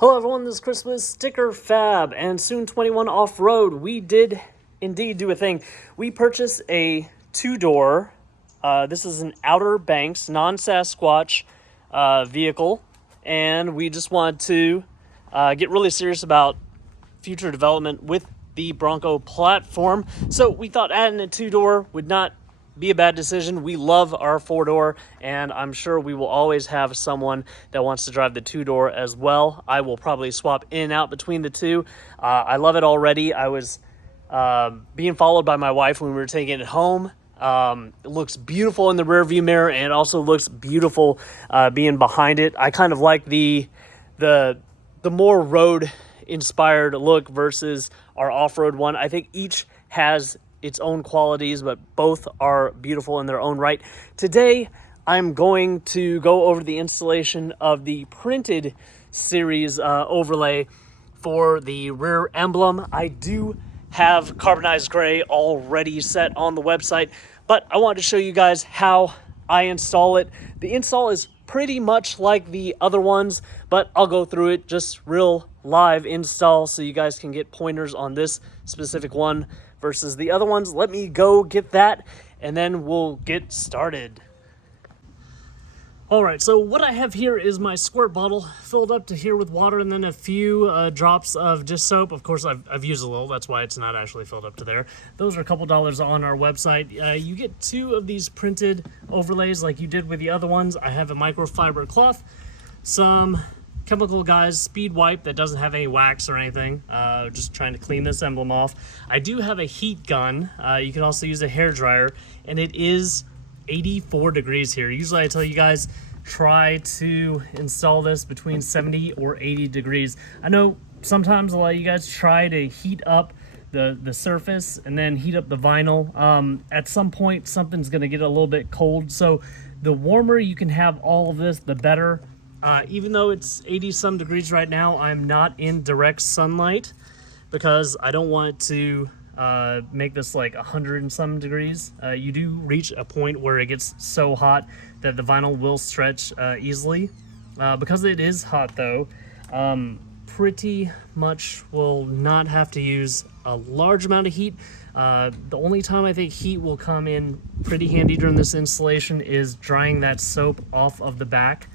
Hello everyone, this is Chris with Sticker Fab and Soon 21 Off-Road. We did indeed do a thing. We purchased a two-door, this is an Outer Banks, non-Sasquatch vehicle, and we just wanted to get really serious about future development with the Bronco platform. So we thought adding a two-door would not be a bad decision. We love our four-door, and I'm sure we will always have someone that wants to drive the two-door as well. I will probably swap in and out between the two. I love it already. I was being followed by my wife when we were taking it home. It looks beautiful in the rear view mirror, and it also looks beautiful being behind it. I kind of like the more road inspired look versus our off-road one. I think each has its own qualities, but both are beautiful in their own right. Today, I'm going to go over the installation of the printed series overlay for the rear emblem. I do have carbonized gray already set on the website, but I wanted to show you guys how I install it. The install is pretty much like the other ones, but I'll go through it just real live install so you guys can get pointers on this specific one versus the other ones. Let me go get that and then we'll get started. All right, so what I have here is my squirt bottle filled up to here with water and then a few drops of dish soap. Of course, I've used a little, that's why it's not actually filled up to there. Those are a couple dollars on our website. You get two of these printed overlays like you did with the other ones. I have a microfiber cloth, some Chemical Guys speed wipe that doesn't have any wax or anything, just trying to clean this emblem off. I do have a heat gun. You can also use a hair dryer, and it is 84 degrees here. Usually I tell you guys try to install this between 70 or 80 degrees. I know sometimes a lot of you guys try to heat up the surface and then heat up the vinyl. At some point something's going to get a little bit cold, so the warmer you can have all of this, the better. Even though it's 80 some degrees right now, I'm not in direct sunlight because I don't want to make this like 100 and some degrees. You do reach a point where it gets so hot that the vinyl will stretch easily. Because it is hot though, pretty much will not have to use a large amount of heat. The only time I think heat will come in pretty handy during this installation is drying that soap off of the back.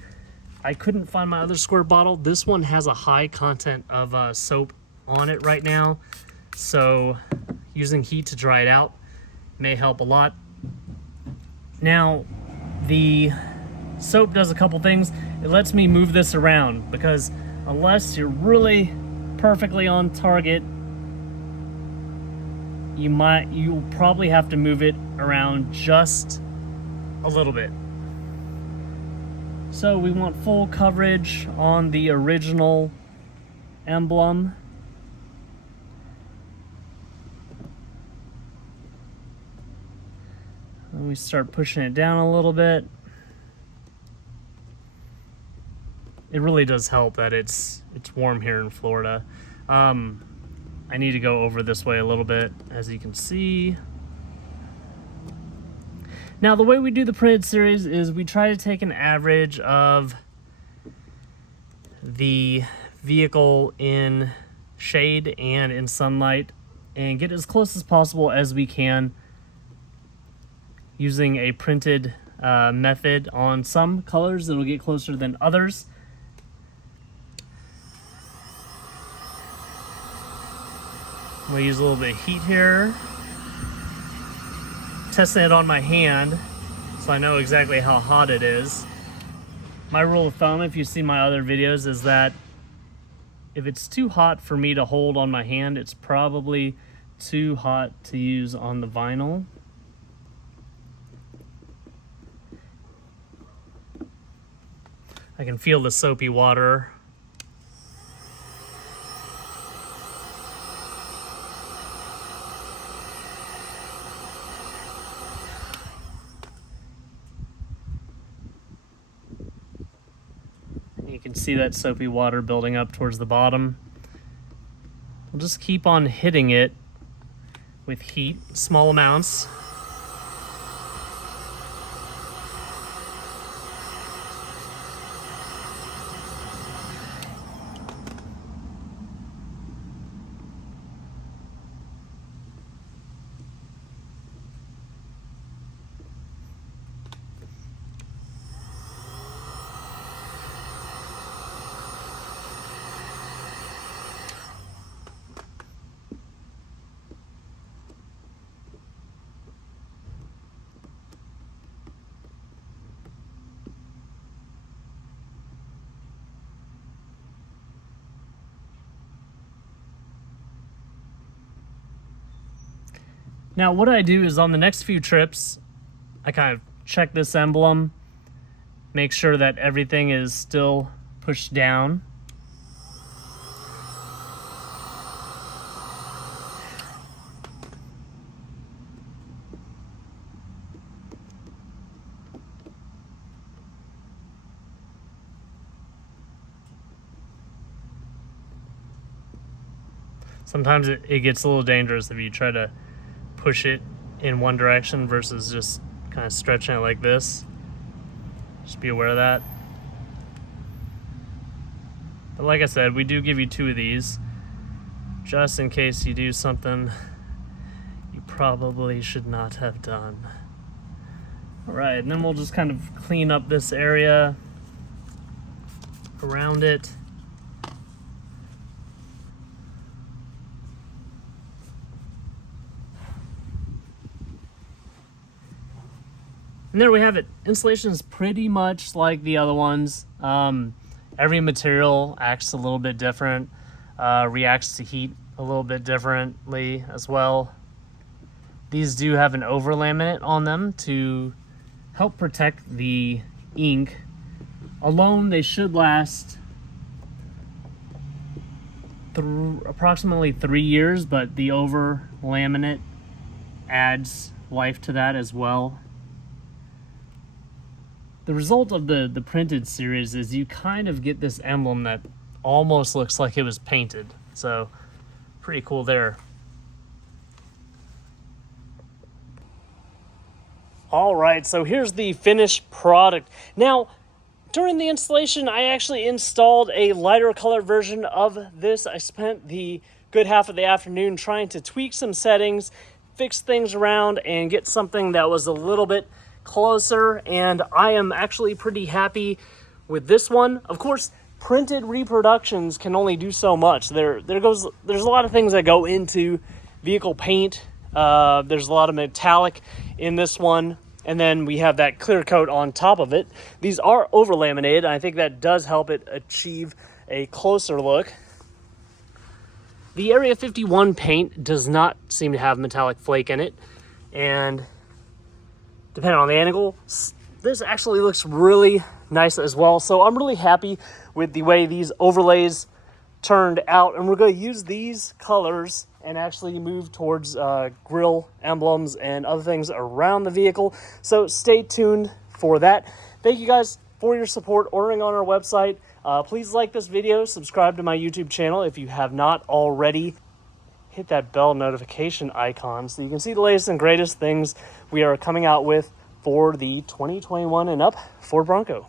I couldn't find my other squirt bottle. This one has a high content of soap on it right now, so using heat to dry it out may help a lot. Now, the soap does a couple things. It lets me move this around because unless you're really perfectly on target, you'll probably have to move it around just a little bit. So we want full coverage on the original emblem. And we start pushing it down a little bit. It really does help that it's warm here in Florida. I need to go over this way a little bit, as you can see. Now, the way we do the printed series is we try to take an average of the vehicle in shade and in sunlight and get as close as possible as we can using a printed method. On some colors, it'll get closer than others. We'll use a little bit of heat here. Testing it on my hand so I know exactly how hot it is. My rule of thumb, if you've seen my other videos, is that if it's too hot for me to hold on my hand, it's probably too hot to use on the vinyl. I can feel the soapy water. You can see that soapy water building up towards the bottom. We'll just keep on hitting it with heat, small amounts. Now what I do is on the next few trips, I kind of check this emblem, make sure that everything is still pushed down. Sometimes it gets a little dangerous if you try to push it in one direction versus just kind of stretching it like this. Just be aware of that. But like I said, we do give you 2 of these, just in case you do something you probably should not have done. All right, and then we'll just kind of clean up this area around it. And there we have it. Installation is pretty much like the other ones. Every material acts a little bit different, reacts to heat a little bit differently as well. These do have an over laminate on them to help protect the ink. Alone, they should last approximately 3 years, but the over laminate adds life to that as well. The result of the printed series is you kind of get this emblem that almost looks like it was painted. So pretty cool there. All right, so here's the finished product. Now, during the installation, I actually installed a lighter color version of this. I spent the good half of the afternoon trying to tweak some settings, fix things around, and get something that was a little bit closer, and I am actually pretty happy with this one. Of course, printed reproductions can only do so much. There's a lot of things that go into vehicle paint. There's a lot of metallic in this one, and then we have that clear coat on top of it. These are over laminated, and I think that does help it achieve a closer look. The Area 51 paint does not seem to have metallic flake in it, and depending on the angle, this actually looks really nice as well. So I'm really happy with the way these overlays turned out, and we're going to use these colors and actually move towards grille emblems and other things around the vehicle. So stay tuned for that. Thank you guys for your support ordering on our website. Please like this video, subscribe to my YouTube channel if you have not already. Hit that bell notification icon so you can see the latest and greatest things we are coming out with for the 2021 and up Ford Bronco.